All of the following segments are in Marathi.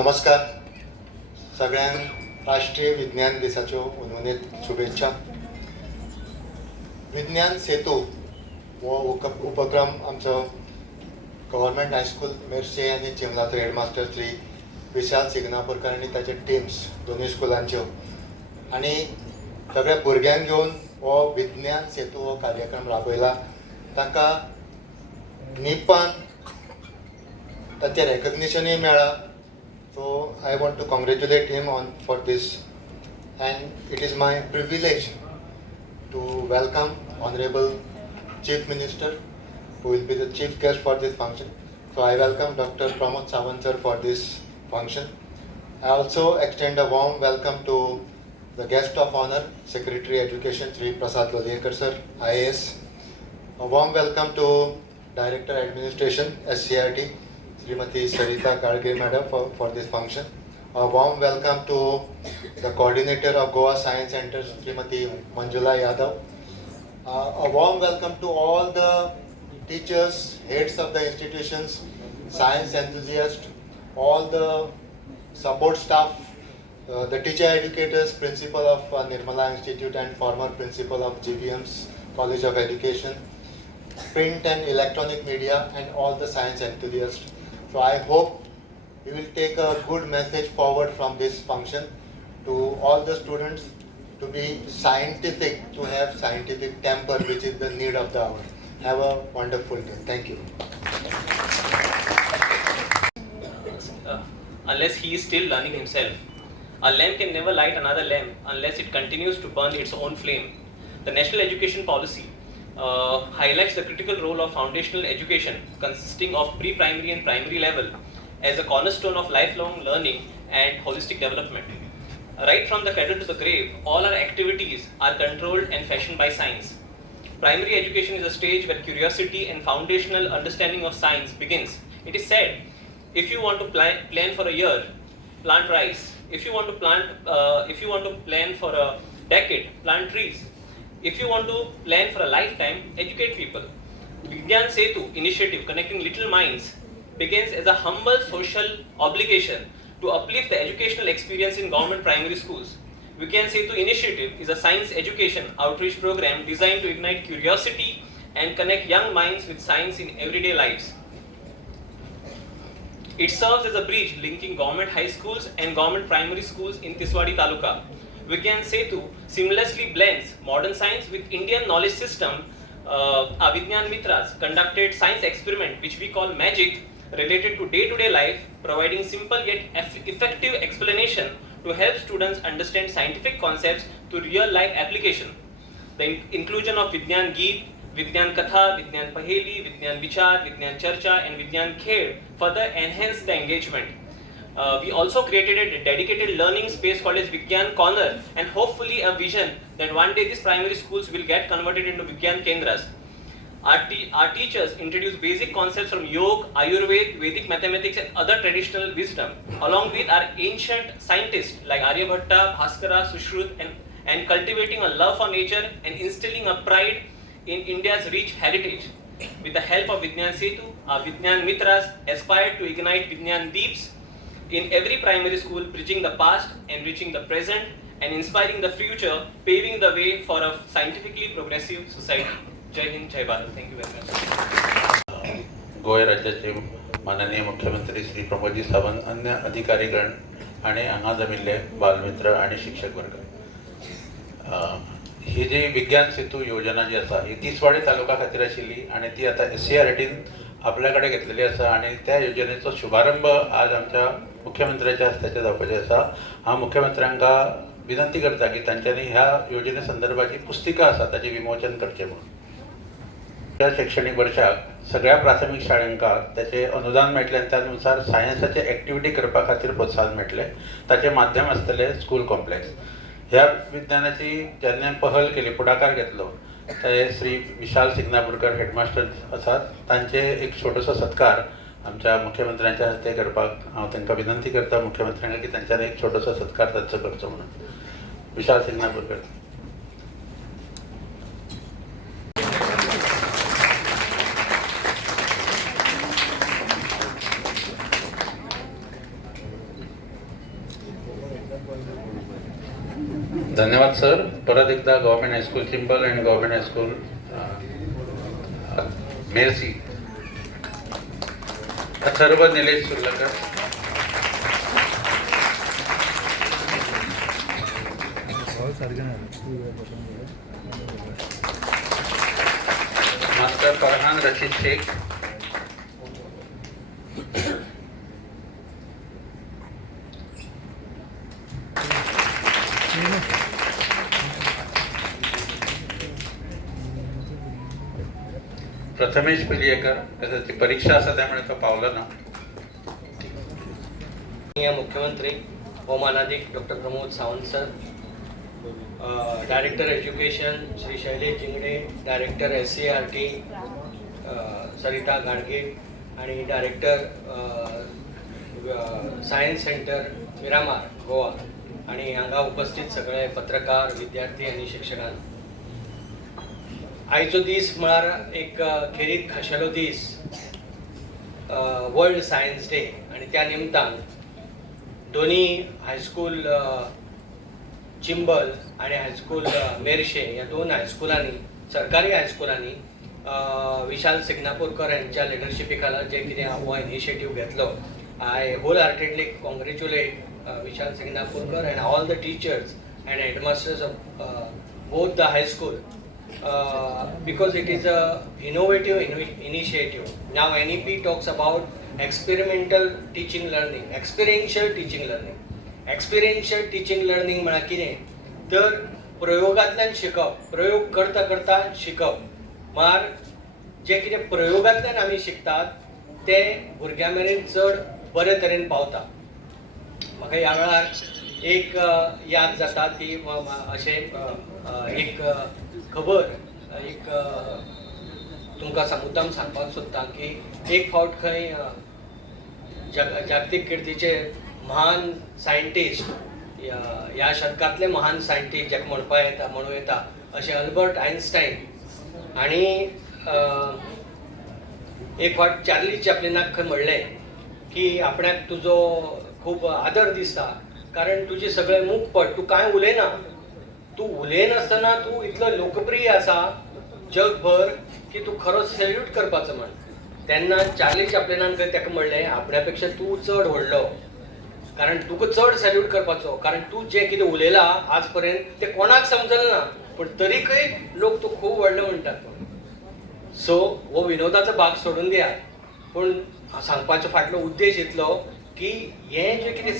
नमस्कार. सगळ्यांक राष्ट्रीय विज्ञान दिसाच्यो उनवणेत शुभेच्छा. विज्ञान सेतू हो उपक्रम आमचो गव्हर्मेंट हायस्कूल मेर्शे आनी चिमलाचो हेडमास्टर श्री विशाल सिग्नापूरकर आनी ताचे टिम्स दोनूय स्कुलांच्यो आनी सगळ्या भुरग्यांक घेवन हो विज्ञान सेतू हो कार्यक्रम राबयला. ताका निपान ताचें रेकग्निशनूय मेळ्ळा. So I want to congratulate him for this, and it is my privilege to welcome Honorable Chief Minister, who will be the chief guest for this function. So I welcome Dr. Pramod Sawant sir for this function. I also extend a warm welcome to the guest of honor, Secretary Education Sri Prasad Lodekar sir, IAS. A warm welcome to Director Administration, SCRT, Srimati Sarita Karge Madam for this function. A warm welcome to the coordinator of Goa Science Center, Srimati Manjula Yadav. A warm welcome to all the teachers, heads of the institutions, science enthusiasts, all the support staff, the teacher educators, principal of Nirmala Institute and former principal of GBM's College of Education, print and electronic media, and all the science enthusiasts. So I hope we will take a good message forward from this function to all the students to be scientific, to have scientific temper, which is the need of the hour. Have a wonderful day. Thank you. Unless he is still learning himself. A lamp can never light another lamp unless it continues to burn its own flame. The National Education Policy highlights the critical role of foundational education consisting of pre-primary and primary level as a cornerstone of lifelong learning and holistic development. Right from the cradle to the grave, all our activities are controlled and fashioned by science. Primary education is a stage where curiosity and foundational understanding of science begins. It is said, if you want to plan for a year, plant rice. If you want to plan for a decade, plant trees. If you want to plan for a lifetime, educate people. Vigyan Setu initiative connecting little minds begins as a humble social obligation to uplift the educational experience in government primary schools. Vigyan Setu initiative is a science education outreach program designed to ignite curiosity and connect young minds with science in everyday lives. It serves as a bridge linking government high schools and government primary schools in Tiswadi Taluka. Vigyan Setu seamlessly blends modern science with Indian knowledge system. Vigyan Mitras conducted science experiment which we call magic related to day-to-day life, providing simple yet effective explanation to help students understand scientific concepts to real-life application. The inclusion of Vigyan Geet, Vigyan Katha, Vigyan Paheli, Vigyan Vichar, Vigyan Charcha and Vigyan Khed further enhance the engagement. We also created a dedicated learning space called as Vigyan Corner, and hopefully a vision that one day these primary schools will get converted into Vigyan Kendras. Our teachers introduce basic concepts from Yoga, Ayurveda, Vedic mathematics and other traditional wisdom, along with our ancient scientists like Aryabhatta, Bhaskara, Sushrut, and cultivating a love for nature and instilling a pride in India's rich heritage. With the help of Vigyan Setu, our Vigyan Mitras aspire to ignite Vigyan Deeps in every primary school, bridging the past, enriching the present, and inspiring the future, paving the way for a scientifically progressive society. Jai Hind, Jai Bharat. Thank you very much. Goa राज्याचे माननीय मुख्यमंत्री श्री प्रमोदजी सावंत, अन्य अधिकारीगण आणि हांगा जमिल्ले बालमित्र आणि शिक्षक वर्ग, ही जी विज्ञान सेतू योजना जी आसा ही तिसवाडी तालुका खातीर आशिल्ली आणि ती आता SCRTन आपल्याकडे घेतलेली आसा आणि त्या योजनेचो शुभारंभ आज आमच्या मुख्यमंत्र्याच्या हस्त्याचे जावपाचे आसा. हांव मुख्यमंत्र्यांका विनंती करता की तांच्यांनी ह्या योजने संदर्भाची पुस्तिका आसा ताचे विमोचन करचें म्हणून. त्या शैक्षणिक वर्षाक सगळ्या प्राथमीक शाळांका त्याचे अनुदान मेळटलें आनी त्यानुसार सायन्साचे एक्टिविटी करपा खातीर प्रोत्साहन मेळटलें. ताचें माध्यम आसतलें स्कूल कॉम्प्लेक्स. ह्या विज्ञानाची ज्यांनी पहल केली, पुढाकार घेतलो, ते श्री विशाल सिग्नापूरकर हेडमास्टर आसात. तांचे एक छोटोसो सत्कार आमच्या मुख्यमंत्र्यांच्या हस्ते करपाक हांव तांकां विनंती करता मुख्यमंत्र्यांक की तांच्यानी एक छोटोसो सत्कार तांचो करचो म्हणून. विशाल सिग्नापूरकर. धन्यवाद सर. परत एकदा गव्हर्नमेंट हायस्कूल चिंबल आणि गव्हर्नमेंट हायस्कूल मेरसी सर्व निलेश सुर्लकर. मास्टर फरहान रशीद शेख. प्रथमेश पिलियेकर. त्याची परीक्षा असं त्यामुळे तो पावलं ना. मुख्यमंत्री बहुमानाधिक doctor Pramod Sawant sir, director education Shri Shailesh Jingade, director SCRT Sarita Gadge आणि director science centre Miramar Goa आणि हांगा उपस्थित सगळे पत्रकार, विद्यार्थी आणि शिक्षकांना. आयचो दीस म्हळ्यार एक खेरीत खाशेलो दीस, वर्ल्ड सायन्स डे, आणि त्या निमतान दोन्ही हायस्कूल चिंबल आणि हायस्कूल मेर्शे या दोन हायस्कुलांनी, सरकारी हायस्कुलांनी विशाल सिग्नापूरकर यांच्या लिडरशिपी खाला जे कितें हो इनिशिएटीव घेतलो, I whole heartedly congratulate Vishal Signapurkar and all the teachers and headmasters of both the high school because it is a innovative initiative. Now NEP talks about experimental teaching learning, experiential teaching learning. Experiential teaching learning म्हळ्यार कितें तर प्रयोगांतल्यान शिकप, प्रयोग करता करता शिकप. म्हळ्यार जे कितें प्रयोगांतल्यान आमी शिकतात ते भुरग्यां मेरेन चड बरे तरेन पावता. म्हाका ह्या वेळार एक याद जाता ती अशें एक खबर एक तुमकां मुद्दाम सांगपाक सोदतां की एक फावट खंय जागतीक कीर्तीचे महान सायंटिस्ट, ह्या शतकांतले महान सायंटिस्ट जाका म्हणूं येता अशें अल्बर्ट आयन्स्टायन आणि एक फावट चार्ली चॅप्लिनाक खंय म्हणलें की आपणाक तुजो खूब आदर दिसता कारण तुजे सगळे मुखपट, तूं कांय उलयना, तूं उलयनासतना तूं इतलो लोकप्रिय आसा जगभर की तूं खरोच सॅल्यूट करपाचो म्हण. तेन्ना चार्ली चॅप्लिनान खंय ताका म्हणलें आपल्या पेक्षा तूं चड व्हडलो, कारण तुका चड सॅल्यूट करपाचो, कारण तूं जें कितें उलयलां आज पर्यंत तें कोणाक समजलें ना पूण तरीकय लोक तूं खूब व्हडलो म्हणटात. सो हो विनोदाचो भाग सोडून दियात, पूण सांगपाचो फाटलो उद्देश इतलो की हें जें कितें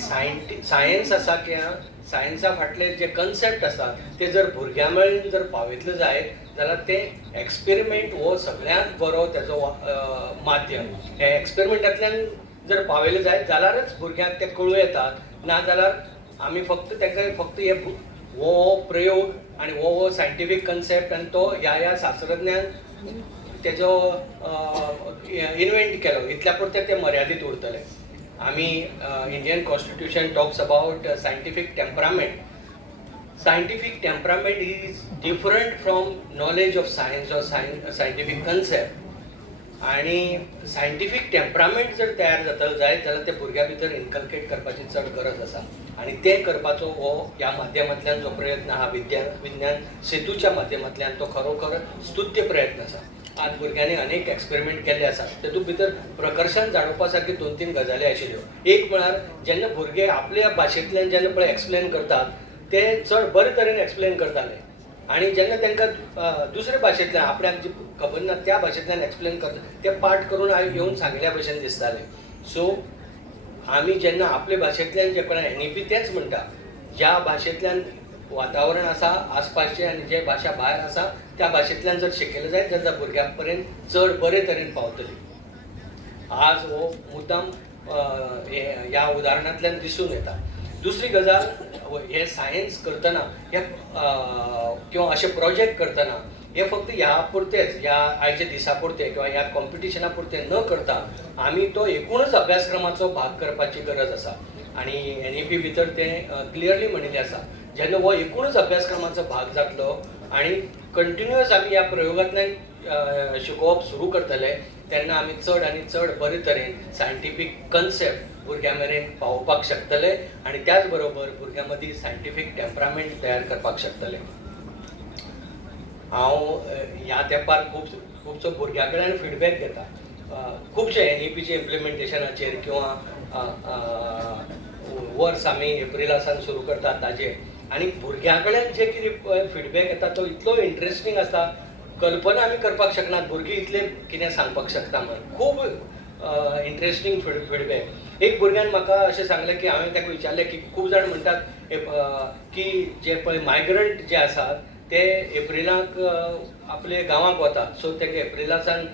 सायन्स आसा किंवा सायन्सा फाटले जे कन्सेप्ट आसात ते जर भुरग्यां मेळून जर पावयतले जायत जाल्यार ते एक्सपेरिमेंट हो सगळ्यांत बरो तेजो माध्यम. हे एक्सपेरिमेंटांतल्यान जर पावयले जायत जाल्यारच भुरग्यांक ते कळूं येतात, नाजाल्यार आमी फक्त ताका फक्त हे हो प्रयोग आनी हो सायंटिफीक कन्सेप्ट आनी तो ह्या शास्त्रज्ञान तेजो इन्व्हेंट केलो इतल्या पुरते ते मर्यादीत उरतले. आमी Indian constitution talks about scientific temperament. Scientific temperament is different from knowledge of science or scientific concept. आणि सायंटिफीक टेम्परामेंट जर तयार जातलो जायत जाल्यार ते भुरग्यां भितर इनकल्केट करपाची चड गरज आसा आणि ते करपाचो हो ह्या माध्यमांतल्यान जो प्रयत्न हा विज्ञान सेतूच्या माध्यमांतल्यान तो खरोखर स्तुत्य प्रयत्न आसा. आज भुरग्यांनी अनेक एक्सपेरिमेंट केल्ले आसात, तेतूंत भितर प्रकर्शन जाणोवपा सारकी 2-3 गजाली आशिल्ल्यो. एक म्हळ्यार जेन्ना भुरगे आपल्या भाशेंतल्यान जेन्ना पळय एक्सप्लेन करतात ते चड बरे तरेन एक्सप्लेन करताले आणि जेन्ना तांकां दुसरे भाशेंतल्यान आपल्याक जी खबर ना त्या भाशेंतल्यान एक्सप्लेन करता ते पाठ करून येवन सांगल्या भशेन दिसताले. सो आमी जेन्ना आपले भाशेंतल्यान जे पळय NEP तेच म्हणटा ज्या भाशेंतल्यान वातावरण आसा आसपासचें आनी जे भाशा भायर आसा त्या भाशेंतल्यान जर शिकयलें जायत जाल्यार भुरग्यां पर्यंत चड बरे तरेन पावतली. आज हो मुद्दाम ह्या उदाहरणांतल्यान दिसून येता. दुसरी गजाल हे सायन्स करतना किंवा अशे प्रोजेक्ट करतना हे फक्त ह्या पुरतेच ह्या आयच्या दिसा पुरते किंवा ह्या कॉम्पिटिशना पुरते न करता आमी तो एकूणच अभ्यासक्रमाचो भाग करपाची गरज आसा. आणि NEP भितर ते क्लियरली म्हणिल्लें आसा जेन्ना हो एकूणच अभ्यासक्रमाचो भाग जातलो आणि कंटिन्युअस आमी ह्या प्रयोगांतल्यान शिकोवप सुरू करतले तेन्ना आमी चड आनी चड बरे तरेन सायंटिफीक कन्सेप्ट भुरग्यां मेरेन पावोवपाक शकतले आनी त्याच बरोबर भुरग्यां मदीं सायंटिफीक टेम्परामेंट तयार करपाक शकतले. हांव ह्या तेंपार खुबसो भुरग्यां कडल्यान फीडबॅक घेता खुबशे NEPच्या इम्प्लिमेंटेशनाचेर किंवा वर्स आमी एप्रिलासान सुरू करतात ताजेर आनी भुरग्यां कडल्यान जे कितें फीडबॅक येता तो इतलो इंट्रस्टींग आसता कल्पना आमी करपाक शकनात भुरगीं इतलें कितें सांगपाक शकता म्हणून खूब इंट्रस्टींग फीडबॅक. एक भुरग्यान म्हाका अशें सांगलें की हांवें ताका विचारलें की खूब जाण म्हणटात की जे पळय मायग्रंट जे आसात ते एप्रिलाक आपले गांवांक वतात सो ताका एप्रिलासान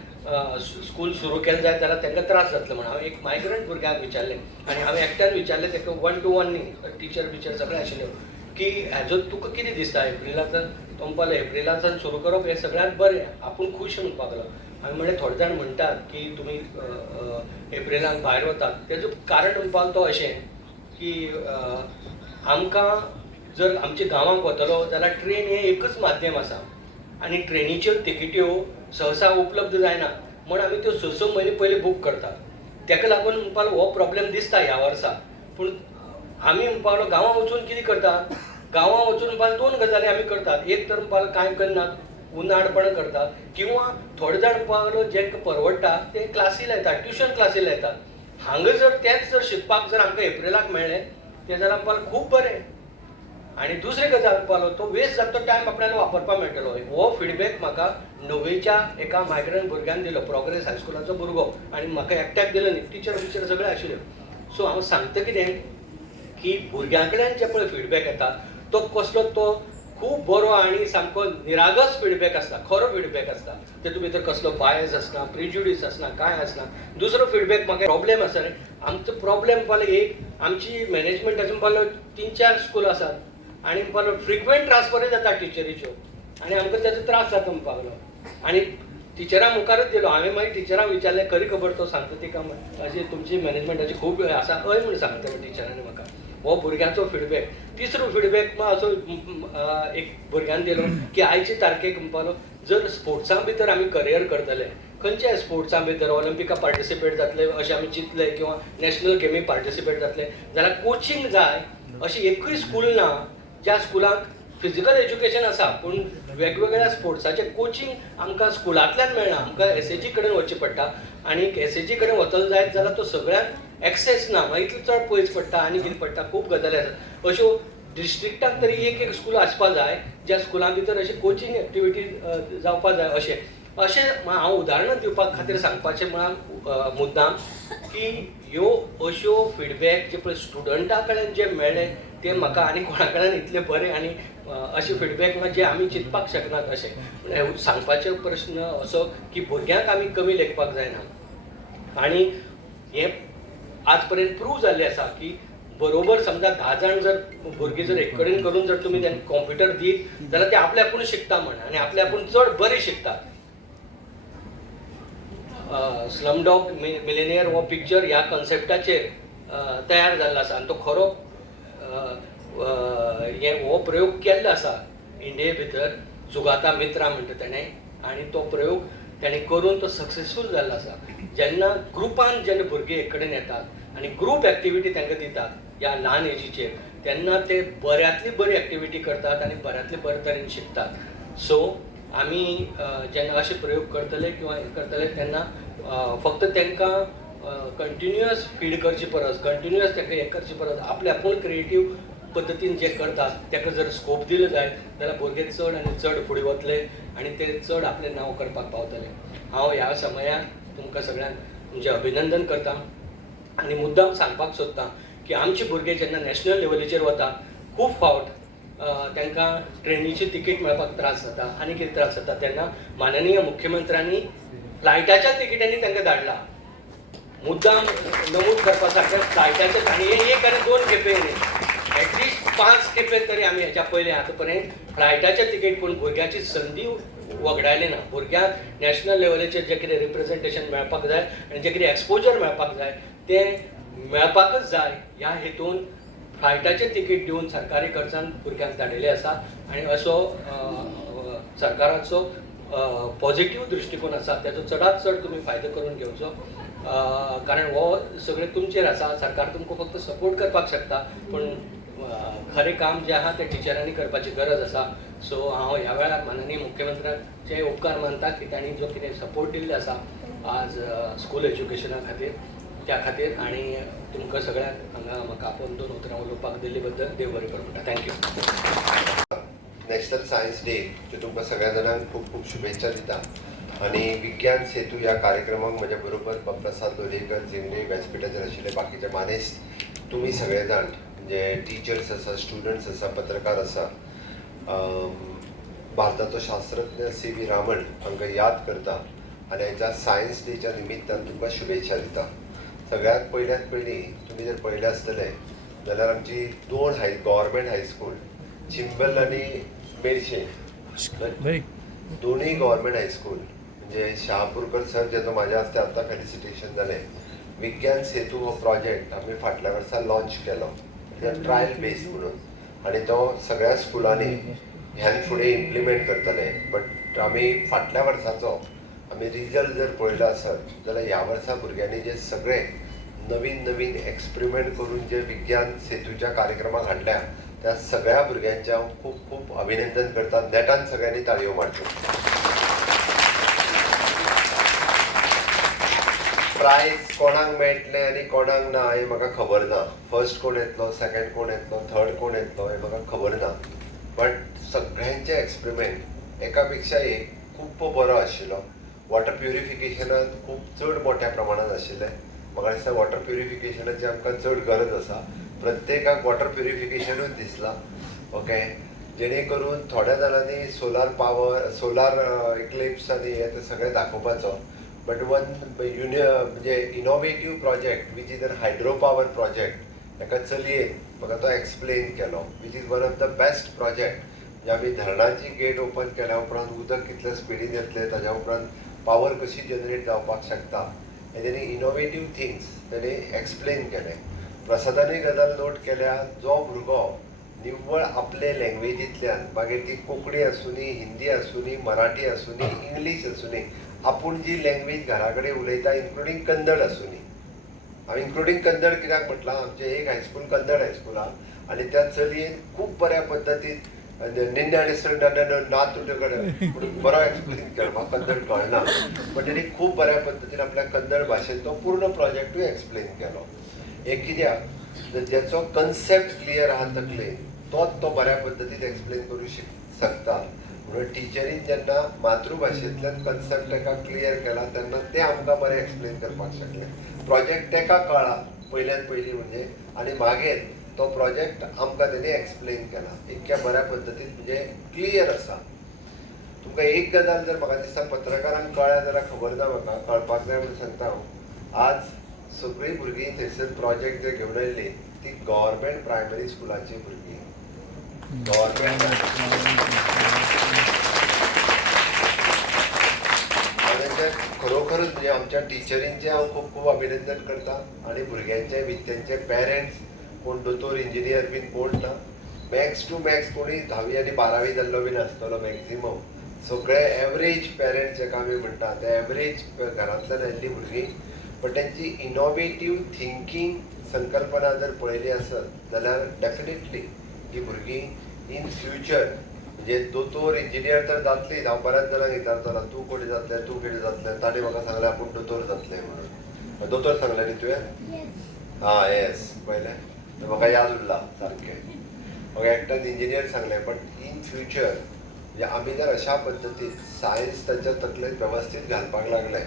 स्कूल सुरू केलें जायत जाल्यार तांकां त्रास जातलो म्हणून हांवें एक मायग्रंट भुरग्याक विचारलें आनी हांवें एकट्यान विचारलें ताका 1-to-1 न्ही टिचर सगळें आशिल्ल्यो की हाजो तुका कितें दिसता एप्रिलासान तो म्हणपालो एप्रिलासान सुरू करप हें सगळ्यांत बरें आपूण खूश म्हणपाक लागलो. हांवें म्हणलें थोडे जाण म्हणटात की तुमी एप्रिलाक भायर वतात तेजो कारण म्हणपाक तो अशें की आमकां जर आमच्या गांवांक वतलो जाल्यार ट्रेन हें एकच माध्यम आसा आनी ट्रेनीच्यो तिकेट्यो सहसा उपलब्ध जायना म्हण आमी त्यो 6 म्हयने पयलीं बूक करतात. ताका लागून म्हणपाक हो प्रॉब्लेम दिसता ह्या वर्सा पूण आमी म्हणपाक लागलो गांवां वचून कितें करतात गांवां वचून म्हणपाक 2 गजाली आमी करतात. एक तर म्हणपाक कांय करनात उनाडपण करतात किंवा थोडे जाण म्हणपाक लागलो जेंकां परवडटा ते क्लासी लायतात ट्युशन क्लासी लायतात. हांगा जर तेंच जर शिकपाक जर आमकां एप्रिलाक मेळ्ळें तें जाल्यार म्हणपाक खूब बरें. आनी दुसरी गजाल म्हणपाक तो वेस्ट जाता तो टायम आपल्याला वापरपाक मेळटलो. हो फीडबॅक म्हाका 9वेच्या एका मायग्रंट भुरग्यान दिलो प्रोग्रेस हायस्कुलाचो भुरगो आनी म्हाका एकट्याक दिलो न्ही टिचर सगळे आशिल्ल्यो. सो हांव सांगता कितें की भुरग्यां कडल्यान जे पळय फीडबॅक येता तो कसलो तो खूब बरो आनी सामको निरागस फीडबॅक आसता खरो फीडबॅक आसता. तेतूंत भितर कसलो बायस आसना प्रिज्युडीस आसना कांय आसना. दुसरो फीडबॅक म्हाका प्रॉब्लेम आसा न्ही आमचो प्रॉब्लेम म्हणपाक एक आमची मॅनेजमेंटाचे म्हणपाक 3-4 स्कूल आसात आनी म्हणपाक फ्रिक्वेंट ट्रान्सफरी जाता टिचरीच्यो आनी आमकां तेजो त्रास जाता म्हणपाक लागलो. आनी टिचरां मुखारच दिलो हांवें मागीर टिचरांक विचारलें खरी खबर तो सांगता तिका अशी तुमची मॅनेजमेंटाची खूब आसा हय म्हूण सांगता टिचरांनी म्हाका. हो भुरग्यांचो फीडबॅक. तिसरो फीडबॅक असो एक भुरग्यान दिलो की आयचे तारखेक म्हणपालो जर स्पोर्ट्सां भितर आमी करियर करतले खंयच्याय स्पोर्ट्सां भितर ऑलिंपिका पार्टिसिपेट जातले अशें आमी चिंतले किंवा नॅशनल गेमी पार्टिसिपेट जातले जाल्यार कोचिंग जाय अशी एकूय स्कूल ना ज्या स्कुलाक फिजिकल एज्युकेशन आसा पूण वेगवेगळ्या स्पोर्ट्साचें कोचिंग आमकां स्कुलांतल्यान मेळना. आमकां SAG कडेन वचचें पडटा आनी SAG कडेन वतलो जायत जाल्यार तो सगळ्यांक एक्सेस ना मागीर इतलो चड पयस पडटा आनी कितें पडटा खूब गजाली आसात. अश्यो डिस्ट्रिक्टाक तरी एक स्कूल आसपा जाय ज्या स्कुलां भितर अशी कोचिंग एक्टिविटी जावपा जाय अशें हांव उदाहरणां दिवपा खातीर सांगपाचें म्हळ्यार मुद्दाम की ह्यो अश्यो फीडबॅक जे पळय स्टुडंटा कडल्यान जे मेळ्ळे ते म्हाका आनी कोणा कडल्यान इतले बरे आनी अशे फीडबॅक जे आमी चिंतपाक शकनात अशें सांगपाचो प्रश्न असो की भुरग्यांक आमी कमी लेखपाक जायना. आनी हें आज पर्यंत प्रूव जाल्लें आसा की बरोबर समजा 10 जाण जर भुरगीं जर एक कडेन करून जर तुमी तांकां कॉम्प्युटर दीत जाल्यार ते आपले आपूण शिकता म्हण आनी आपले आपूण चड बरें शिकतात. स्लमडॉग मिलेनियर हो पिक्चर ह्या कॉन्सेप्टाचेर तयार जाल्लो आसा आनी तो खरो हो प्रयोग केल्लो आसा इंडिये भितर. सुगाता मित्रा म्हणटा ताणें आनी तो प्रयोग ताणें करून तो सक्सेसफूल जाल्लो आसा. जेन्ना ग्रुपान जेन्ना भुरगे एक कडेन येतात आनी ग्रूप एक्टिविटी तांकां दितात ह्या ल्हान एजीचेर तेन्ना ते बऱ्यांतली बरी एक्टिविटी करतात आनी बऱ्यांतले बरे तरेन शिकतात. सो आमी जेन्ना अशे प्रयोग करतले किंवा हे करतले तेन्ना फक्त तांकां कंटिन्युअस फीड करची परस कंटिन्युअस ताका हें करची परस आपले आपूण क्रिएटीव पद्दतीन जे करतात ताका जर स्कोप दिलो जायत जाल्यार भुरगे चड आनी चड फुडें वतले आनी ते चड आपलें नांव करपाक पावतले. हांव ह्या समयार तुमकां सगळ्यांक तुमचें अभिनंदन करता आनी मुद्दाम सांगपाक सोदतां की आमचे भुरगे जेन्ना नॅशनल लेवलीचेर वता खूब फावट तांकां ट्रेनीची तिकेट मेळपाक त्रास जाता आनी कितें त्रास जाता तेन्ना माननीय मुख्यमंत्र्यांनी फ्लायटाच्या तिकेटांनी तांकां धाडला. मुद्दाम नमूद करपा सारकें फ्लायटाचे आनी हे 1 आनी 2 खेपे न्ही एटलिस्ट 5 खेपे तरी आमी हेच्या पयलीं आतां पर्यंत फ्लायटाच्या तिकेट पूण भुरग्याची संदी वगडायली ना. भुरग्यांक नॅशनल लेवलीचेर जें कितें रिप्रेझेंटेशन मेळपाक जाय आनी जें कितें एक्सपोजर मेळपाक जाय तें मेळपाकच जाय ह्या हेतून फ्लायटाचें तिकेट दिवन सरकारी खर्चान भुरग्यांक धाडिल्लें आसा आनी असो सरकाराचो पॉझिटिव्ह दृश्टिकोन आसा त्याचो चडांत चड तुमी फायदो करून घेवचो, कारण हो सगळें तुमचेर आसा. सरकार तुमकां फक्त सपोर्ट करपाक शकता, पूण खरें काम जें आहा तें टिचरांनी करपाची गरज आसा. सो हांव ह्या वेळार माननीय मुख्यमंत्र्याचे उपकार मानता की तांणी जो कितें सपोर्ट दिल्लो आसा आज स्कूल एज्युकेशना खातीर, त्या खातीर, आनी तुमकां सगळ्यांक हांगा म्हाका आपोवन 2 उतरां उलोवपाक दिल्ले बद्दल देव बरें करूं म्हणटा. थँक्यू. नॅशनल सायन्स डे चे तुमकां सगळ्या जाणांक खूब खूब शुभेच्छा दिता. आणि विज्ञान सेतू ह्या कार्यक्रमाक म्हज्या बरोबर प्रसाद लोलयेकर, जेंगे व्यासपीठाचेर आशिल्ले बाकीचे मानेस्त तुमी सगळे जाण जे टिचर्स आसा, स्टुडंट्स आसा, पत्रकार आसा, भारताचो शास्त्रज्ञ CV रामन हांकां याद करता आनी हेच्या सायन्स डेच्या निमित्तान तुमकां शुभेच्छा दिता. सगळ्यात पयली तुमी जर पळयलें आसतलें जाल्यार आमची 2 गव्हर्मेंट हायस्कूल, चिंबल आनी मेर्शे, दोनूय गव्हर्मेंट हायस्कूल, म्हणजे शहापूरकर सर जेजो म्हाज्या हस्ते आतां फेलिसिटेशन जालें. विज्ञान सेतू हो प्रोजेक्ट आमी फाटल्या वर्सा लॉन्च केलो, ट्रायल बेस म्हणून, आनी तो सगळ्या स्कुलांनी ह्यान फुडें इम्प्लिमेंट करतले. बट आमी फाटल्या वर्साचो आमी रिजल्ट जर पळयलो आसत जाल्यार ह्या वर्सा भुरग्यांनी जे सगळे नवीन एक्सपेरिमेंट करून जे विज्ञान सेतूच्या कार्यक्रमाक हाडल्या त्या सगळ्या भुरग्यांचे हांव खूब खूब अभिनंदन करता. नेटान सगळ्यांनी ताळयो मारच्यो. प्रायज कोणाक मेळटलें आनी कोणाक ना हें म्हाका खबर ना. फर्स्ट कोण येतलो, सेकंड कोण येतलो, थर्ड कोण येतलो हें म्हाका खबर ना. बट सगळ्यांचे एक्सपेरिमेंट एका पेक्षा एक खूब बरो आशिल्लो. वॉटर प्युरिफिकेशनान खूब चड मोठ्या प्रमाणात आशिल्लें. म्हाका दिसता वॉटर प्युरिफिकेशनाची आमकां चड गरज आसा. प्रत्येकाक वॉटर प्युरिफिकेशनूच दिसला. ओके, जेणे करून थोड्या जाणांनी सोलार पावर, सोलार इक्लिप्स आनी हे ते सगळें दाखोवपाचो. बट वन म्हणजे innovative project which is an hydro power project एका चलयेन म्हाका तो एक्सप्लेन केलो, which is one of the best project. जे आमी धरणाची गेट ओपन केल्या उपरांत उदक कितल्या स्पिडीन येतलें, ताज्या उपरांत पावर कशी जनरेट जावपाक शकता, हे तेणी इनोवेटीव थिंग्स तेणी एक्सप्लेन केले. प्रसादानूय गजाल नोट केल्या, जो भुरगो निव्वळ आपले लँग्वेजींतल्यान, मागीर ती कोंकणी आसूनी, हिंदी आसूनी, मराठी आसूनी, इंग्लीश आसूनी, आपूण जी लँग्वेज घरा कडेन उलयता, इन्क्लुडींग कन्नड आसूनी. हांव इन्क्लुडींग कन्नड कित्याक म्हटलां, आमचें एक हायस्कूल कन्नड हायस्कूल आहा आनी त्या चलयेन खूब बऱ्या पद्दतीन निन्ने नात तुजे बरो एक्सप्लेन केलो. म्हाका कन्नड कळना, बट तेणी खूब बऱ्या पद्दतीन आपल्या कन्नड भाशेन तो पूर्ण प्रोजेक्टूय एक्सप्लेन केलो. हे कित्याक जेचो कन्सेप्ट क्लियर आहा तकलेन तोच तो बऱ्या पद्दतीन एक्सप्लेन करूं शकता. म्हणून टिचरीन जेन्ना मातृभाशेंतल्यान कन्सेप्ट ताका क्लियर केला तेन्ना ते आमकां बरें एक्सप्लेन करपाक शकले. प्रोजेक्ट ताका कळ्ळा पयल्यान पयलीं म्हणजे, आनी मागीर तो प्रोजेक्ट आमकां तेणी एक्सप्लेन केला. इतक्या बऱ्या पद्दतीन म्हणजे क्लियर आसा. तुमकां एक गजाल जर म्हाका दिसता पत्रकारांक कळ्ळ्या जाल्यार खबर ना, म्हाका कळपाक जाय म्हणून सांगता हांव. आज सगळीं भुरगीं थंयसर प्रोजेक्ट जे घेवन आयिल्लीं ती गव्हर्मेंट प्रायमरी स्कुलाची भुरगीं. गव्हर्मेंट खरोखरच म्हणजे आमच्या टिचरींचे हांव खूब खूब अभिनंदन करता. आनी भुरग्यांचे विद्यांचे पेरंट्स कोण दोतोर, इंजिनियर बीन कोण ना, मॅक्स टू मॅक्स कोणी 10वी आनी 12वी जाल्लो बीन आसतलो मॅक्झिमम. सगळे एवरेज पेरंट्स जेका आमी म्हणटा ते एवरेज घरांतल्यान आयिल्लीं भुरगीं. बट तेंची इनोवेटीव थिंकींग संकल्पना जर पळयली आसत जाल्यार डेफिनेटली ही भुरगीं इन फ्युचर म्हणजे दोतोर, इंजिनियर तर जातलीच. हांव बऱ्याच जाणांक विचारतालो तूं कोणी जातलें, तूं कितें जातलें. ताणें म्हाका सांगलें आपूण दोतोर जातलें म्हणून. दोतोर सांगलें न्ही तुवें? हां, येस, पळयलें, म्हाका याद उरला सारकें. म्हाका एकट्यान इंजिनियर सांगलें. बट इन फ्युचर म्हणजे आमी जर अशा पद्दतीन सायन्स तांच्या तकलेंत वेवस्थीत घालपाक लागले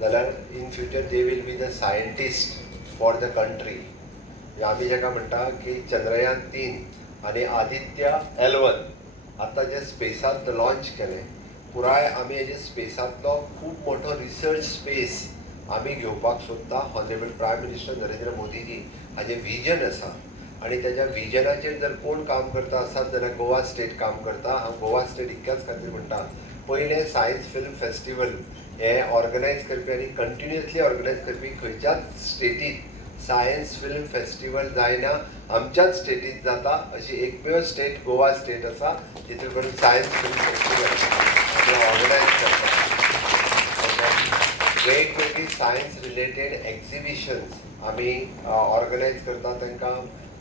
जाल्यार in future they will be the scientist for the country. आमी जेका म्हणटा की चंद्रयान 3 आनी आदित्य L1 आतां जे स्पेसांत लॉन्च केलें, पुराय आमी हेजे स्पेसांतलो खूब मोठो रिसर्च स्पेस आमी घेवपाक सोदता. Honourable prime minister Narendra Modiji हाजें विजन आसा आनी तेज्या विजनाचेर जर कोण काम करता आसत जाल्यार गोवा स्टेट काम करता. हांव गोवा स्टेट इतक्याच खातीर म्हणटा, पयलें सायन्स फिल्म फेस्टिवल हे ऑर्गनायज करपी आनी कंटिन्युअसली ऑर्गनायज करपी खंयच्याच स्टेटींत सायन्स फिल्म फेस्टिवल जायना. आमच्याच स्टेटींत जाता. अशी एकमेव स्टेट गोवा स्टेट आसा जितून करून सायन्स फिल्म फेस्टिवल ऑर्गनायज करता. वेगवेगळी सायन्स रिलेटेड एक्झिबिशन्स आमी ऑर्गनायज करता. तांकां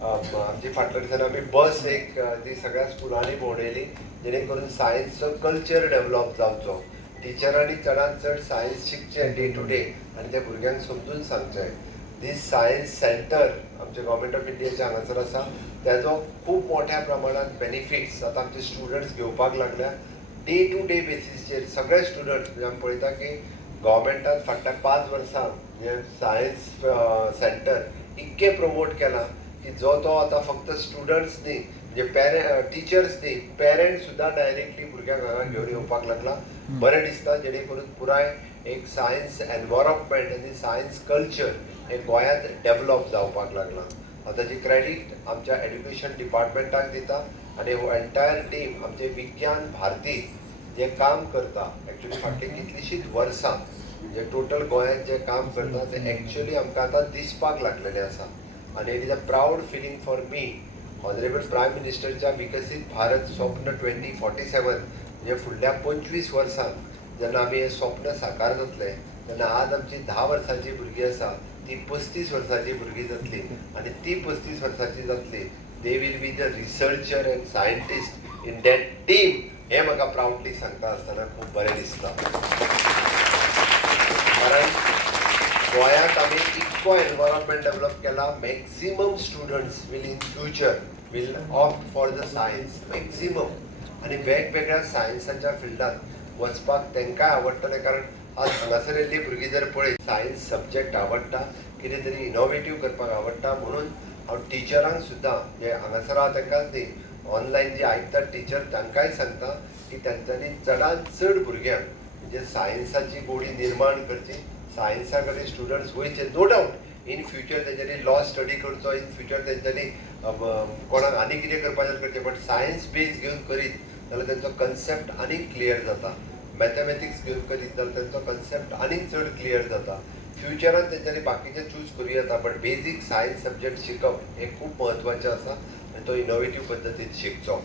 आमची फाटल्या दिसांनी आमी बस एक ती सगळ्या स्कुलांनी भोंवडयली, जेणे करून सायन्सचो कल्चर डेवलप जावचो. टिचरांनी चडांत चड सायन्स शिकचें डे टू डे आनी ते भुरग्यांक समजून सांगचें. दीस सायन्स सेंटर आमच्या गव्हर्मेंट ऑफ इंडियाच्या हांगासर आसा. त्याचो खूब मोठ्या प्रमाणात बेनिफिट्स आतां आमचे स्टुडंट्स घेवपाक लागल्या. डे टू डे बेसिसचेर सगळे स्टुडंट्स म्हणजे आमी पळयता की गव्हर्मेंटान फाटल्या 5 वर्सां जे सायन्स सेंटर इतके प्रमोट केला की जो तो आतां फक्त स्टुडंट्स न्ही म्हणजे टिचर्स न्ही, पेरंट्स सुद्दां डायरेक्टली भुरग्यांक हांगा घेवन येवपाक लागला. बरें दिसता जेणे करून पुराय एक सायन्स एनवायरमेंट आनी सायन्स कल्चर हे गोंयांत डेवलप जावपाक लागला. ताची क्रेडीट आमच्या एड्युकेशन डिपार्टमेंटाक दिता आनी हो एंटायर टीम आमचे विज्ञान भारती जे काम करता एक्चुली फाटली कितलींशींच वर्सां म्हणजे टोटल गोंयांत जे काम करता ते एक्चुली आमकां आतां दिसपाक लागलेलें आसा. आनी it is a proud feeling for me honourable prime मिनिस्टरच्या विकसीत भारत स्वप्न 2047 म्हणजे फुडल्या 25 वर्सांक जेन्ना आमी हें स्वप्न साकार जातलें तेन्ना आज आमची 10 वर्सांची भुरगीं आसा ती 35 वर्सांची भुरगीं जातली आनी ती 35 वर्सांची जातली. They will be the researcher and scientist in that team. हें म्हाका प्राऊडली सांगता आसतना खूब बरें दिसता. कारण गोंयांत आमी इतको एनवायरमेंट डेवलप केला. Maximum students will in future will opt for the science maximum आनी वेगवेगळ्या सायन्साच्या फिल्डांत वचपाक तांकांय आवडटलें. कारण आज हांगासर येयल्ली भुरगीं जर पळयत सायन्स सब्जेक्ट आवडटा, कितें तरी इनोवेटीव करपाक आवडटा. म्हणून हांव टिचरांक सुद्दां जे हांगासर आहा तांकांच न्ही ऑनलायन जे आयकतात टिचर तांकांय सांगता की तांच्यांनी चडांत चड भुरग्यांक म्हणजे सायन्साची गोडी निर्माण करची. सायन्सा कडेन स्टुडंट्स वयचे. नो डावट इन फ्युचर तेंच्यांनी लॉ स्टडी करचो, इन फ्युचर तेंच्यांनी कोणाक आनी कितें करपाचें करचें. बट सायन्स बेज घेवन करीत जाल्यार तेंचो कन्सेप्ट आनीक क्लियर जाता. मॅथमॅटिक्स घेवन करीत जाल्यार तेंचो कन्सेप्ट आनीक चड क्लियर जाता. फ्युचरान तेंच्यांनी बाकीचे चूज करूं येता. बट बेजीक सायन्स सब्जेक्ट शिकप हें खूब म्हत्वाचें आसा आनी तो इनोवेटीव पद्दतीन शिकचो.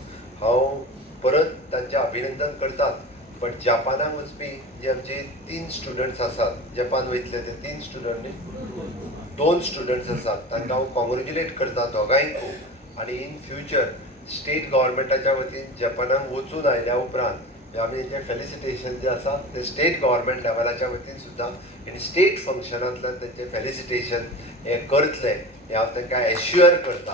हांव परत तांचें अभिनंदन करतात. बट जपानाक वचपी जे आमचे 3 स्टुडंट्स आसात, जपान वयतले ते 3 स्टुडंट न्ही 2 स्टुडंट्स आसात, तांकां हांव कॉंग्रेच्युलेट करता दोगांयकू. आनी इन फ्युचर स्टेट गव्हर्मेंटाच्या वतीन जपानाक वचून आयल्या उपरांत आमी तेंचें फेलिसिटेशन जें आसा तें स्टेट गव्हर्मेंट लेवलाच्या वतीन सुद्दां इन स्टेट फंक्शनांतल्यान तेंचें फेलिसिटेशन हें करतले हें हांव तांकां एश्युअर करता.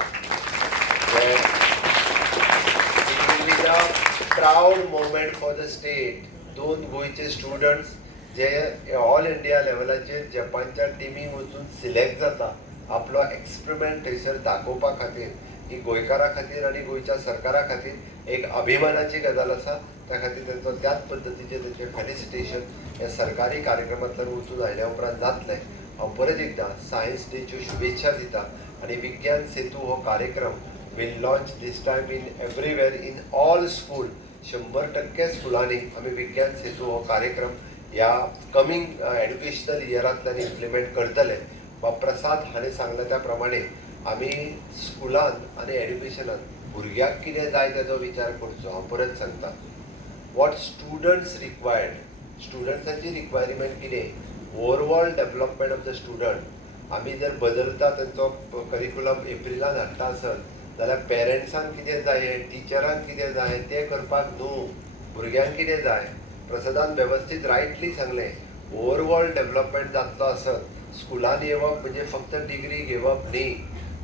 Proud moment for the state. 2 गोंयचे स्टुडंट्स जे ऑल इंडिया लेवलाचेर जपानच्या टिमीक वचून सिलेक्ट जाता आपलो एक्सपेरिमेंट थंयसर दाखोवपा खातीर. ही गोंयकारा खातीर आनी गोंयच्या सरकारा खातीर एक अभिमानाची गजाल आसा. त्या खातीर तेंचो त्याच पद्दतीचें तेंचें फेलिसिटेशन हे सरकारी कार्यक्रमांतल्यान वचून आयल्या उपरांत जातलें. हांव परत एकदां सायन्स डेच्यो शुभेच्छा दिता आनी विज्ञान सेतू हो कार्यक्रम will launch this time in everywhere in all school. 100% स्कुलांनी आमी विज्ञान सेतू हो कार्यक्रम ह्या कमिंग एड्युकेशनल इयरांतल्यान इम्प्लिमेंट करतले. प्रसाद हाणें सांगला त्या प्रमाणे आमी स्कुलांत आनी एड्युकेशनांत भुरग्याक कितें जाय तेजो विचार करचो. हांव परत सांगता वॉट स्टुडंट्स रिक्वायर्ड. स्टुडंट्सांची रिक्वायरमेंट कितें overall development of the student. आमी जर बदलता तेंचो करिकुलम एप्रिलान हाडटा आसत जाल्यार पेरंट्सांक कितें जाय, टिचरांक कितें जाय तें करपाक न्हू, भुरग्यांक कितें जाय. प्रसादान वेवस्थीत रायटली सांगलें ओवरऑल डेवलपमेंट जातलो आसत स्कुलान येवप म्हणजे फक्त डिग्री घेवप न्ही.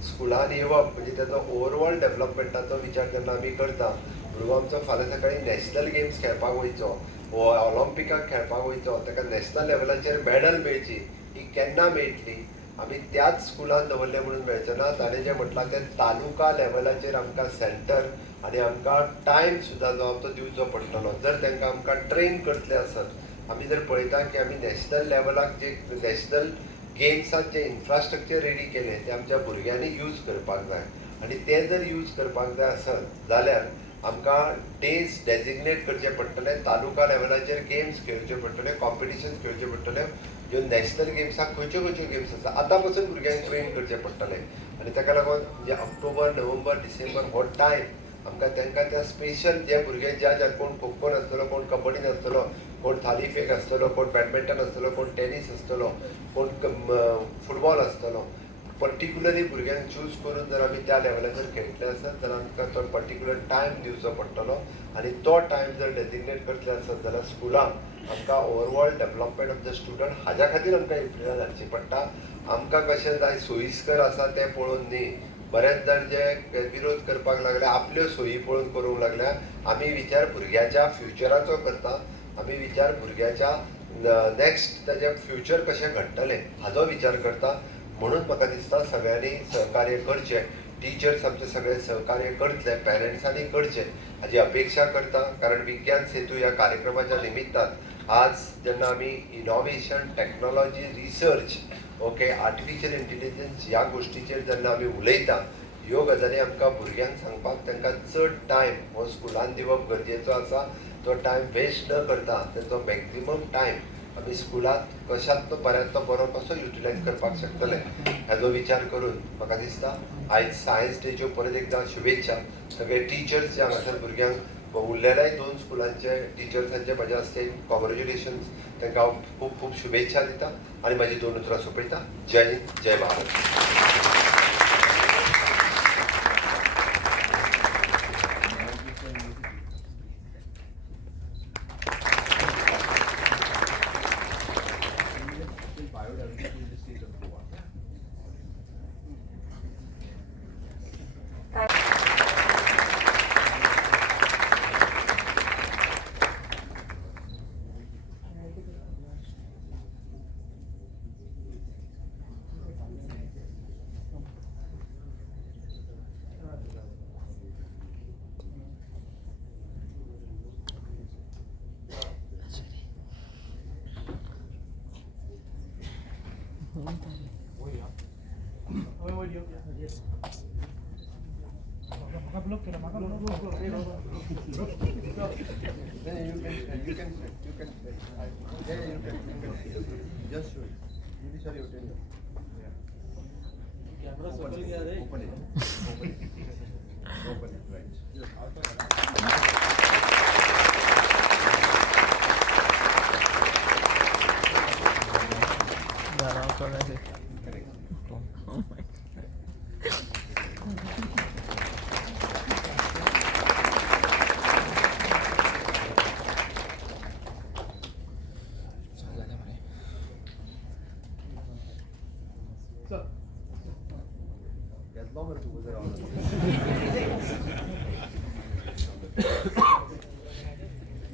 स्कुलान येवप म्हणजे तेजो ओवरऑल डेवलपमेंटाचो विचार जेन्ना आमी करता. भुरगो आमचो फाल्यां सकाळी नॅशनल गेम्स खेळपाक वयचो वो ऑलिंपिकाक खेळपाक वयचो, ताका नॅशनल लेवलाचेर मॅडल मेळची, ही केन्ना मेळटली. आमी त्याच स्कुलान दवरलें म्हणून मेळचें ना. ताणें जें म्हटलां तें तालुका लेवलाचेर आमकां सेंटर आनी आमकां टायम सुद्दां जो तो दिवचो पडटलो. जर तांकां आमकां ट्रेन करतले आसत. आमी जर पळयता की आमी नॅशनल लेवलाक जे नॅशनल गेम्सांत जे इन्फ्रास्ट्रक्चर रेडी केलें तें आमच्या भुरग्यांनी यूज करपाक जाय. आनी तें जर यूज करपाक जाय आसत जाल्यार आमकां डेज डेजिग्नेट करचे पडटले. तालुका लेवलाचेर गेम्स खेळचे पडटले, कॉम्पिटिशन्स खेळचे पडटले. ज्यो नॅशनल गेम्साक खंयच्यो खंयच्यो गेम्स आसा आतां पासून भुरग्यांक ट्रेन करचें पडटलें. आनी ताका लागून म्हणजे ऑक्टोबर, नोव्हेंबर, डिसेंबर हो टायम आमकां तांकां त्या स्पेशल जे भुरगे ज्या कोण खो खो नासतलो, कोण कबड्डी नासतलो, कोण थाली फेक आसतलो, कोण बॅडमिंटन आसतलो, कोण टेनीस आसतलो, कोण फुटबॉल आसतलो, पर्टिक्युलरली भुरग्यांक चूज करून जर आमी त्या लेवलार जर खेळटले आसत जाल्यार आमकां तो पर्टिक्युलर टायम दिवचो पडटलो आनी तो टायम जर डेजिग्नेट करतले आसत जाल्यार स्कुलाक आमकां overall development of the student हाज्या खातीर आमकां इम्प्लिमेंट घालची पडटा. आमकां कशें जाय सोयीस्कर आसा तें पळोवन न्ही, बरेच जाण जे विरोध करपाक लागले, आपल्यो सोयी पळोवन करूंक लागल्या. आमी विचार भुरग्याच्या फ्युचराचो करता, आमी विचार भुरग्याच्या नेक्स्ट ताजें फ्युचर कशें घडटलें हाचो विचार करता. म्हणून म्हाका दिसता सगळ्यांनी सहकार्य करचें, टिचर्स आमचे सगळे सहकार्य करतले, पॅरंट्सांनी करचें हाची अपेक्षा करता. कारण विज्ञान सेतू ह्या कार्यक्रमाच्या निमित्तान आज जेन्ना आमी innovation, technology, research, okay, artificial intelligence ह्या गोश्टीचेर जेन्ना आमी उलयता, ह्यो गजाली आमकां भुरग्यांक सांगपाक तांकां चड टायम हो स्कुलान दिवप गरजेचो आसा. तो टायम वेस्ट न करता ताचो मॅक्झिमम टायम आमी स्कुलांत कशांत बऱ्यांतलो बरो कसो युटिलायज करपाक शकतले हाचो विचार करून म्हाका दिसता आयज सायन्स डेच्यो परत एकदां शुभेच्छा. सगळे टिचर्स जे हांगासर भुरग्यांक उरलेल्याय 2 स्कुलांचे टिचर्सांचे म्हज्या हस्ते कॉंग्रॅच्युलेशन्स, तांकां हांव खूब खूब शुभेच्छा दिता आनी म्हाजी 2 उतरां सोंपयता. जय हिंद, जय Bharat. As long as it was